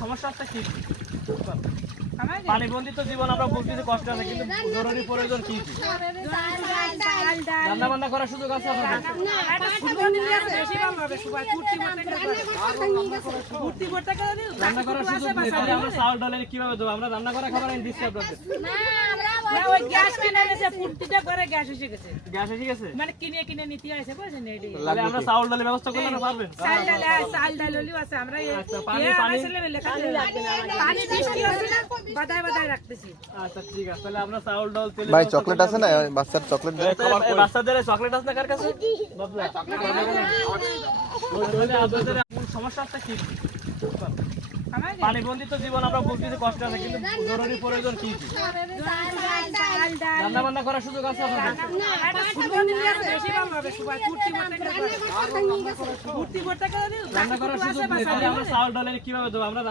সমস্যাটা কি? পানিবন্ধিত জীবন আমরা বুঝতেছি কষ্ট আছে, কিন্তু জরুরি প্রয়োজন কি কি? রান্না বান্না করার সুযোগ আছে আপনাদের? রান্না করার সুযোগ নেই, তাহলে আমরা চাউল ডালের কিভাবে দেবো? আমরা রান্না করা খাবার এনে দিচ্ছি আপনাদের। গ্যাস কিনে এনেছে, ফুটতিটা করে গ্যাস এসে গেছে, গ্যাস এসে গেছে, মানে কিনে নিতে হয়েছে, বুঝছেন? তাহলে আমরা চাউল ডালের ব্যবস্থা করলে না পারবেন? চাল ডাল হলেও আছে, আমরা পানি বৃষ্টি হচ্ছে না, বাদায় বাদায় রাখতেছি। আচ্ছা ঠিক আছে, তাহলে আমরা চাউল ডাল তেল ভাই চকলেট আছে না, বাচ্চার চকলেট দেন। বাচ্চাদের চকলেট আছে না কার কাছে? বাবলা আপনাদের মূল সমস্যাটা কি? পানিবন্ধিত জীবন আমরা বুঝতেছি কষ্ট আছে, কিন্তু জরুরি প্রয়োজন কি কি? রান্না বান্না করার সুযোগ আছে আপনাদের? রান্না করার সুযোগ নেই, তাহলে আমরা চাউল ডালের কিভাবে দেবো? আমরা